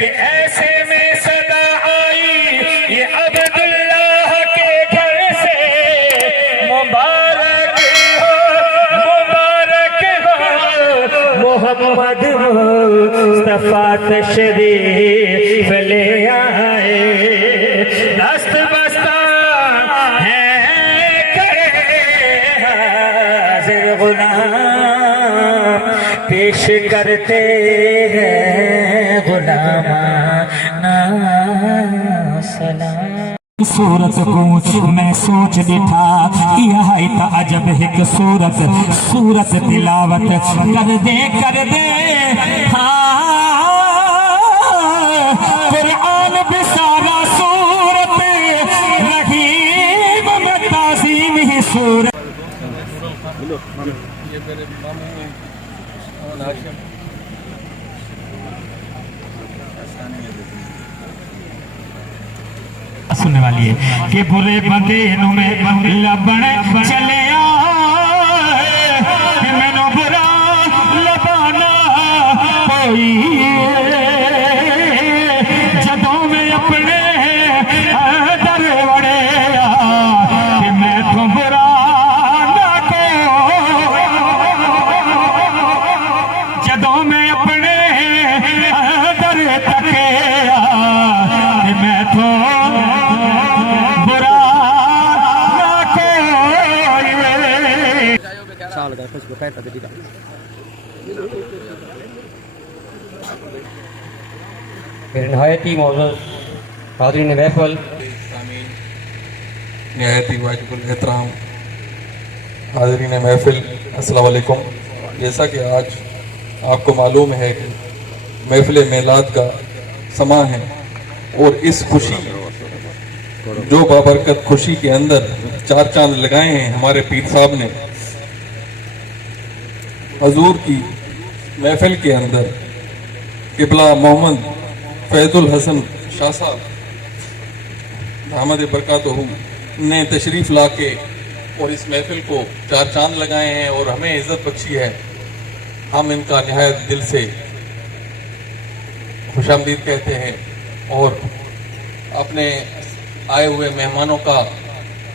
کہ ایسے میں صدا آئی یہ عبداللہ کے گھر سے مبارک محمد مصطفیٰ تشریف لے آئے دست بستہ ہے کرے حاضر غلام پیش کرتے ہیں غلامانہ سلام صورت کو میں سوچ بیٹھا یہ تعجب ہے کہ صورت تلاوت کر دے قرآن بھی سارا صورت رحیم میں تعظیم ہی صورت سننے والی ہے کہ برے بدینوں میں لبن چلے آئے میں نو برا لبانا کوئی جدوں میں اپنے در وڑے کہ میں تو برا نہ کو جدوں میں اپنے در تکے کہ میں تو نہایتی معزز حاضرین محفل نہایتی واجب الاحترام حاضرین محفل السلام علیکم. جیسا کہ آج آپ کو معلوم ہے کہ محفل میلاد کا سماں ہے اور اس خوشی جو بابرکت خوشی کے اندر چار چاند لگائے ہیں ہمارے پیر صاحب نے حضور کی محفل کے اندر قبلہ محمد فیض الحسن شاہ صاحب دامد برکاتہ نے تشریف لا کے اور اس محفل کو چار چاند لگائے ہیں اور ہمیں عزت بخشی ہے. ہم ان کا نہایت دل سے خوش آمدید کہتے ہیں اور اپنے آئے ہوئے مہمانوں کا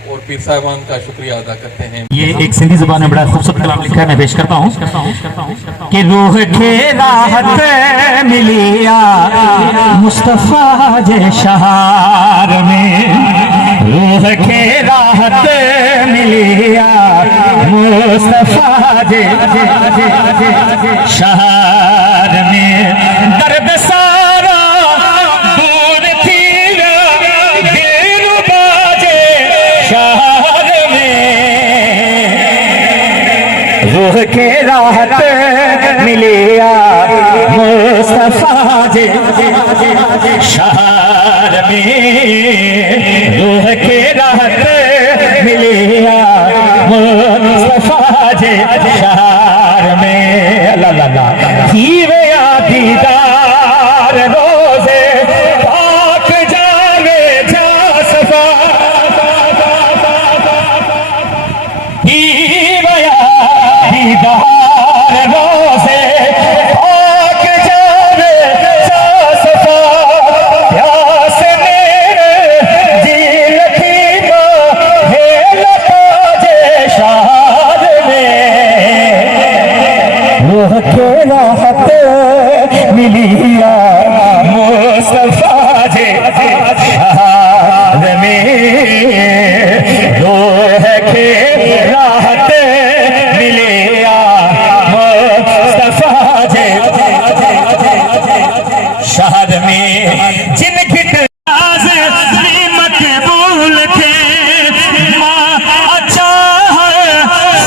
اور پیر صاحبان کا شکریہ ادا کرتے ہیں. یہ ایک سندھی زبان میں بڑا خوبصورت کلام لکھا ہے میں پیش کرتا ہوں کہ روح کے راحت ملیا مصطفیٰ جے شہار میں روح کے راحت ملیا مصطفیٰ جے شہار میں درد سارا دور تھی دیر باجے شہر میں روح کے راحت ملیا مصطفیٰ جے شہر میں روح کے راحت ملیا مصطفیٰ جے شہر میں اللہ اللہ ہیویا دیدار روزے پاک جاوے جا صفا ہیویا دیدار روزے پاک جاوے جا صفا پیاس میرے جیل کی ماں ہے لتاجے شہر میں روح کے راحت ملیا مصطفیٰ جے شہر میں روح کے راحت ملیا مصطفیٰ جے شہر میں جن کی مقبول تھے ماں اچھا ہے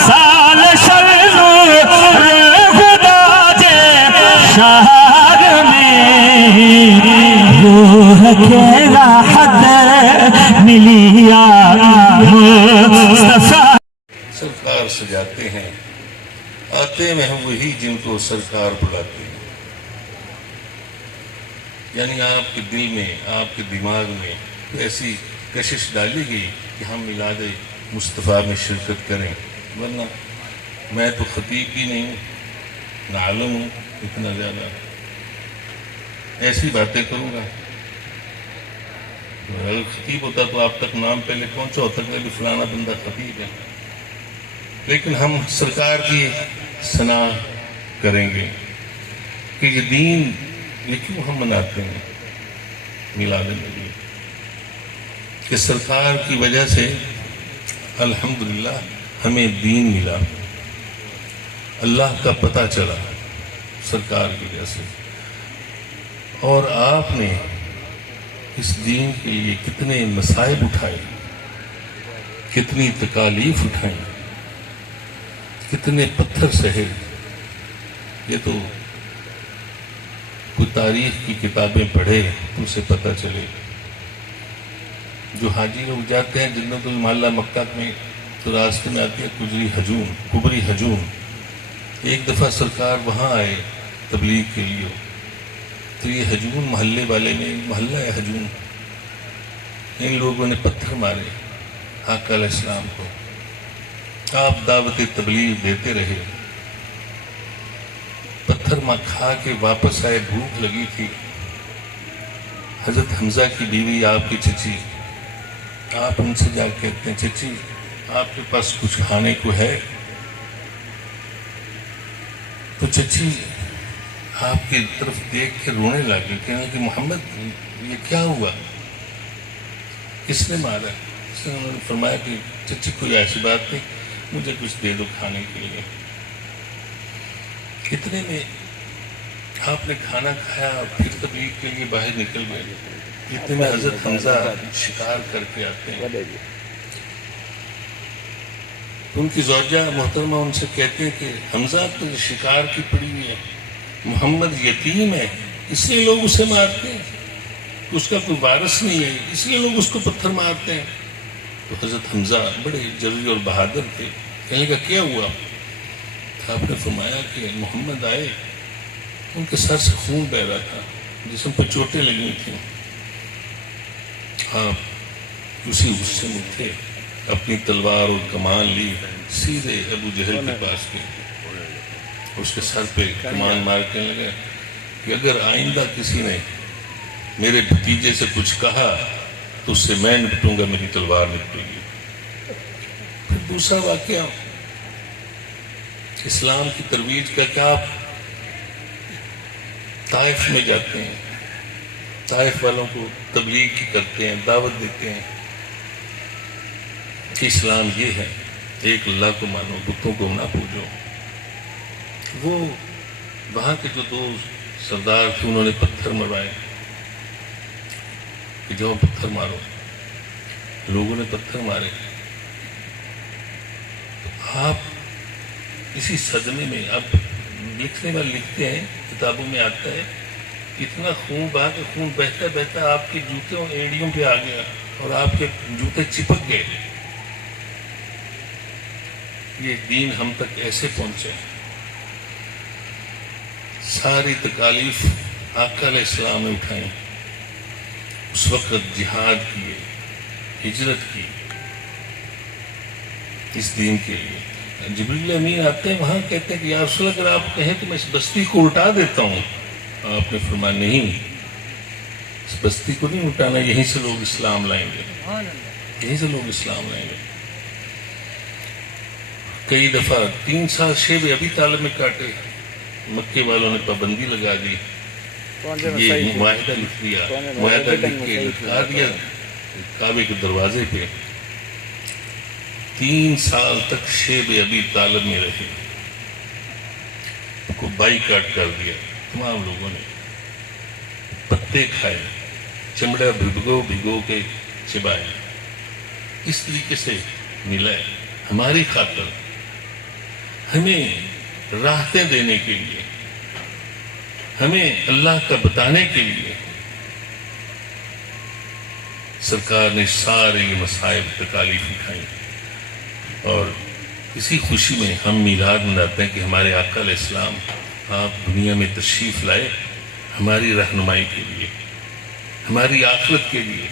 سال خدا جے شہر میں روح کے راحت ملیا مصطفیٰ سرکار سجاتے ہیں آتے میں ہم وہی جن کو سرکار بلاتے ہیں. یعنی آپ کے دل میں آپ کے دماغ میں ایسی کشش ڈالی گئی کہ ہم میلاد مصطفیٰ میں شرکت کریں. ورنہ میں تو خطیب بھی نہیں ہوں نہ عالم ہوں اتنا زیادہ. ایسی باتیں کروں گا. اگر خطیب ہوتا تو آپ تک نام پہلے پہنچا ہوتا کہ ابھی فلانا بندہ خطیب ہے. لیکن ہم سرکار کی ثنا کریں گے کہ یہ دین یہ کیوں ہم مناتے ہیں میلاد النبی، کہ سرکار کی وجہ سے الحمدللہ ہمیں دین ملا، اللہ کا پتہ چلا سرکار کی وجہ سے. اور آپ نے اس دین کے لیے کتنے مصائب اٹھائے، کتنی تکالیف اٹھائیں، کتنے پتھر سہے. یہ تو کوئی تاریخ کی کتابیں پڑھے تو اسے پتہ چلے. جو حاجی لوگ جاتے ہیں جنت المعلی مکہ میں تو راستے میں آتی ہے کبری ہجوم. ایک دفعہ سرکار وہاں آئے تبلیغ کے لیے، تو یہ ہجوم محلے والے نے، محلہ ہے ہجوم، ان لوگوں نے پتھر مارے آقا علیہ السلام کو. آپ دعوت تبلیغ دیتے رہے، پتھر ماں کھا کے واپس آئے. بھوک لگی تھی. حضرت حمزہ کی بیوی آپ کی چچی، آپ ان سے جا کے کہتے ہیں چچی آپ کے پاس کچھ کھانے کو ہے؟ تو چچی آپ کی طرف دیکھ کے رونے لگے، کہنا کہ محمد یہ کیا ہوا، کس نے مارا؟ انہوں نے فرمایا کہ چچی کوئی ایسی بات نہیں، مجھے کچھ دے دو کھانے کے لیے. اتنے میں آپ نے کھانا کھایا، پھر تبلیغ کے لیے باہر نکل گئے. اتنے میں حضرت حمزہ شکار کر کے آتے ہیں. ان کی زوجہ محترمہ ان سے کہتے ہیں کہ حمزہ تو شکار کی پڑی ہوئی ہے، محمد یتیم ہے اس لیے لوگ اسے مارتے ہیں، اس کا کوئی وارث نہیں ہے اس لیے لوگ اس کو پتھر مارتے ہیں. تو حضرت حمزہ بڑے جری اور بہادر تھے. کہنے کا کیا ہوا؟ آپ نے فرمایا کہ محمد آئے، ان کے سر سے خون بہ رہا تھا، جسم پہ چوٹیں لگی تھیں. آپ اسی غصے میں تھے، اپنی تلوار اور کمان لی، سیدھے ابو جہل کے پاس گئے، اس کے سر پہ کمان مار کے لگے کہ اگر آئندہ کسی نے میرے بھتیجے سے کچھ کہا تو اس سے میں نپٹوں گا، میری تلوار نپٹے گی. پھر دوسرا واقعہ اسلام کی ترویج کا، کیا آپ طائف میں جاتے ہیں، طائف والوں کو تبلیغ کی کرتے ہیں، دعوت دیتے ہیں کہ اسلام یہ ہے، ایک اللہ کو مانو، بتوں کو نہ پوجو. وہ وہاں کے جو دو سردار تھے انہوں نے پتھر مروائے کہ جاؤ پتھر مارو. لوگوں نے پتھر مارے. تو آپ اسی صدمے میں، اب لکھنے والے لکھتے ہیں، کتابوں میں آتا ہے اتنا خون بہا کہ خون بہتا بہتا آپ کے جوتے اور ایڑیوں پہ آ گیا اور آپ کے جوتے چپک گئے. یہ دین ہم تک ایسے پہنچے. ساری تکالیف آقا علیہ السلام نے اٹھائیں. اس وقت جہاد کیے، ہجرت کی اس دین کے لیے. جبریل امین آتے ہیں وہاں، کہتے ہیں کہ یا رسول اللہ اگر آپ کہیں تو میں اس بستی کو اٹھا دیتا ہوں. آپ نے فرمایا نہیں، اس بستی کو نہیں اٹھانا، یہیں سے لوگ اسلام لائیں گے، یہیں سے لوگ اسلام لائیں گے. کئی دفعہ 3 سال شیب ابھی طالب میں کاٹے. مکے والوں نے پابندی لگا دی، یہ معاہدہ لکھ دیا، معاہدہ لکھ کے لٹکا دیا کعبے کے دروازے پہ. 3 سال تک شیب ابی طالب میں رہے، کو بائیکاٹ کر دیا. تمام لوگوں نے پتے کھائے، چمڑا بھگو کے چبائے. اس طریقے سے ملا ہے. ہماری خاطر، ہمیں راحتیں دینے کے لیے، ہمیں اللہ کا بتانے کے لیے سرکار نے سارے یہ مصائب تکالیف اٹھائی. اور اسی خوشی میں ہم میلاد مناتے ہیں کہ ہمارے آقا علیہ السلام آپ دنیا میں تشریف لائے ہماری رہنمائی کے لیے، ہماری آخرت کے لیے،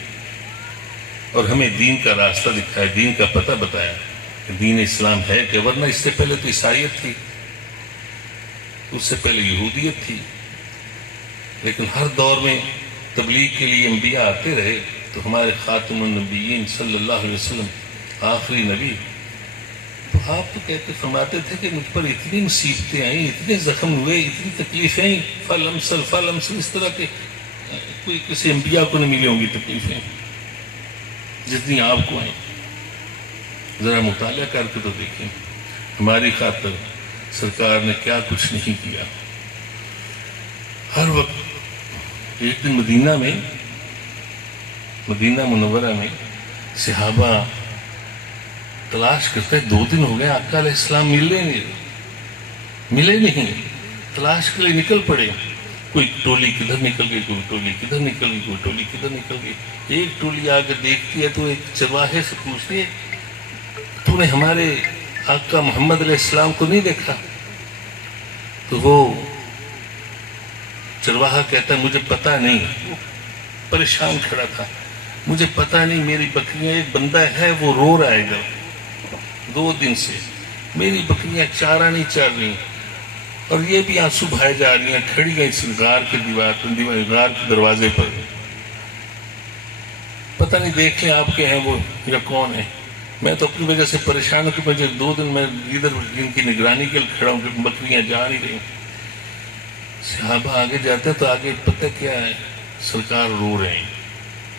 اور ہمیں دین کا راستہ دکھایا، دین کا پتہ بتایا کہ دین اسلام ہے کہ، ورنہ اس سے پہلے تو عیسائیت تھی، اس سے پہلے یہودیت تھی، لیکن ہر دور میں تبلیغ کے لیے انبیاء آتے رہے، تو ہمارے خاتم النبیین صلی اللہ علیہ وسلم آخری نبی، تو آپ تو کہتے فرماتے تھے کہ مجھ پر اتنی مصیبتیں آئیں، اتنے زخم ہوئے، اتنی تکلیفیں، فلمسل اس طرح کے کوئی کسی انبیاء کو نہیں ملی ہوں گی تکلیفیں جتنی آپ کو آئیں۔ ذرا مطالعہ کر کے تو دیکھیں ہماری خاطر سرکار نے کیا کچھ نہیں کیا۔ ہر وقت ایک دن مدینہ منورہ میں صحابہ تلاش کرتے، 2 دن ہو گئے آقا علیہ السلام ملے نہیں، تلاش کے لیے نکل پڑے، کوئی ٹولی کدھر نکل گئی، کوئی ٹولی کدھر نکل گئی، کوئی ٹولی کدھر نکل گئی۔ ایک ٹولی آ کے دیکھتی ہے تو ایک چرواہے سے پوچھتی ہے، تو نے ہمارے آقا محمد علیہ السلام کو نہیں دیکھا؟ تو وہ چرواہا کہتا ہے مجھے پتا نہیں، وہ پریشان کھڑا تھا، مجھے پتا نہیں، میری بکریاں، ایک بندہ ہے وہ رو رہا ہے گا 2 دن سے، میری بکریاں چارہ نہیں چار رہی، اور یہ بھی آنسو بہائے جا رہی ہیں، کھڑی گئی اس غار کے غار کے دروازے پر، پتہ نہیں دیکھ لیں آپ کے ہیں وہ یا کون ہے۔ میں تو اپنی وجہ سے پریشان ہوں کہ مجھے 2 دن میں ادھر ان کی نگرانی کے لیے کھڑا ہوں کہ بکریاں جا نہیں رہی۔ صحابہ آگے جاتے ہیں تو آگے پتہ کیا ہے، سرکار رو رہے ہیں،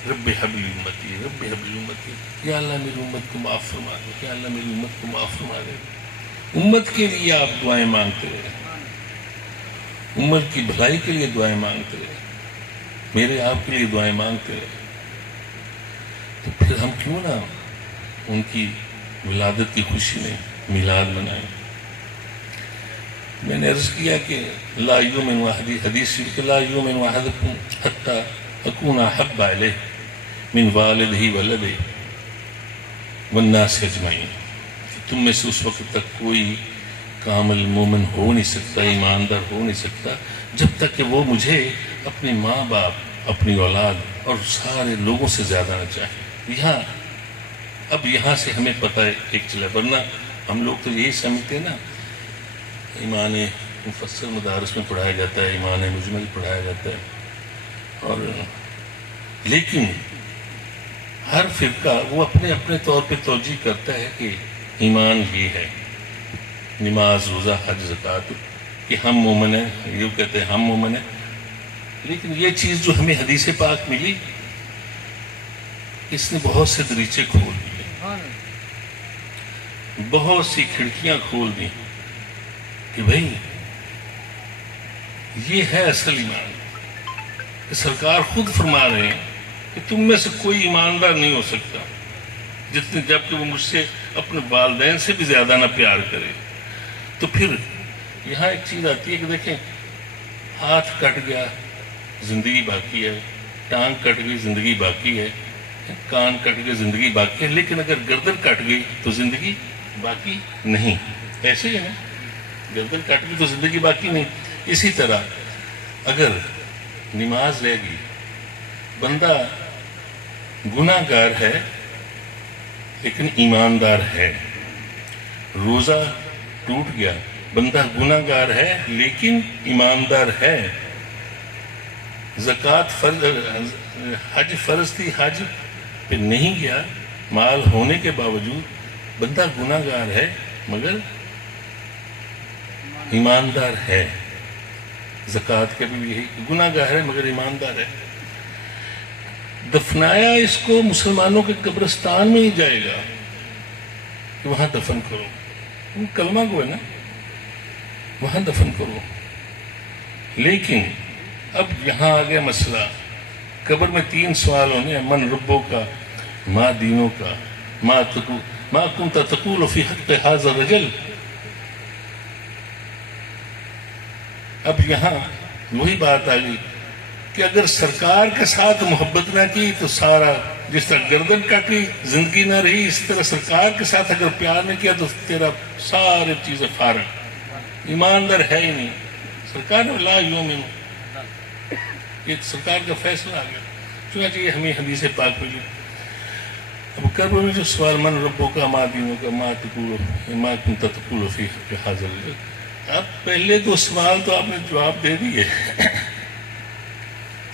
رب حبلی امتی، رب حبلی امتی، یا اللہ میری امت کو معاف فرما دے، یا اللہ میری امت کو معاف فرما دے۔ امت کے لیے آپ دعائیں مانگتے رہے، امت کی بھلائی کے لیے دعائیں مانگتے رہے، میرے آپ کے لیے دعائیں مانگتے رہے، تو پھر ہم کیوں نہ ان کی ولادت کی خوشی میں میلاد منائیں۔ میں نے عرض کیا کہ لا یؤمن احدی، حدیث شریف لا یؤمن احدکم حتی اکون احب الیہ من والدہ ولدہ والناس اجمعین، تم میں سے اس وقت تک کوئی کامل مومن ہو نہیں سکتا، ایماندار ہو نہیں سکتا جب تک کہ وہ مجھے اپنے ماں باپ، اپنی اولاد اور سارے لوگوں سے زیادہ نہ چاہے۔ اب یہاں سے ہمیں پتہ ایک چلا، ورنہ ہم لوگ تو یہی سمجھتے ہیں نا، ایمان مفصل مدارس میں پڑھایا جاتا ہے، ایمان مجمل پڑھایا جاتا ہے، اور لیکن ہر فرقہ وہ اپنے طور پہ توجیہ کرتا ہے کہ ایمان یہ ہے، نماز، روزہ، حج، زکوٰۃ، کہ ہم مومن ہیں، یہ کہتے ہیں ہم مومن ہیں، لیکن یہ چیز جو ہمیں حدیث پاک ملی، اس نے بہت سے دریچے کھول دیے، بہت سی کھڑکیاں کھول دی کہ بھئی یہ ہے اصل ایمان۔ کہ سرکار خود فرما رہے ہیں کہ تم میں سے کوئی ایماندار نہیں ہو سکتا جب کہ وہ مجھ سے اپنے والدین سے بھی زیادہ نہ پیار کرے۔ تو پھر یہاں ایک چیز آتی ہے کہ دیکھیں، ہاتھ کٹ گیا زندگی باقی ہے، ٹانگ کٹ گئی زندگی باقی ہے، کان کٹ گئے زندگی باقی ہے، لیکن اگر گردن کٹ گئی تو زندگی باقی نہیں۔ ایسے ہی ہے نا، گردن کٹ گئی تو زندگی باقی نہیں۔ اسی طرح اگر نماز رہ گئی، بندہ گناہ گار ہے لیکن ایماندار ہے، روزہ ٹوٹ گیا، بندہ گناہ گار ہے لیکن ایماندار ہے، زکوٰۃ فرض، حج فرض تھی، حج پہ نہیں گیا، مال ہونے کے باوجود بندہ گناہ گار ہے مگر ایماندار ہے۔ زکوٰۃ کے بھی یہی، گناہ گار ہے مگر ایماندار ہے۔ دفنایا اس کو مسلمانوں کے قبرستان میں ہی جائے گا کہ وہاں دفن کرو، کلمہ کو ہے نا، وہاں دفن کرو۔ لیکن اب یہاں آ گیا مسئلہ، قبر میں 3 سوال ہونے ہیں، من ربوں کا، ما دینوں کا، ما کنت تقول فی حق ھذا الرجل۔ اب یہاں وہی بات آ گئی کہ اگر سرکار کے ساتھ محبت نہ کی تو سارا، جس طرح گردن کٹی زندگی نہ رہی، اس طرح سرکار کے ساتھ اگر پیار نہیں کیا تو تیرا سارے چیزیں فارغ، ایماندار ہے ہی نہیں۔ سرکار نے لا یؤمن، یہ سرکار کا فیصلہ آ گیا، چنانچہ یہ ہمیں حدیث پاک ملی۔ اب قبر میں جو سوال، من ربوں کا، ما دینوں کا، ما کنت تقول فی حق ھذا الرجل، اب پہلے 2 سوال تو آپ نے جواب دے دیے،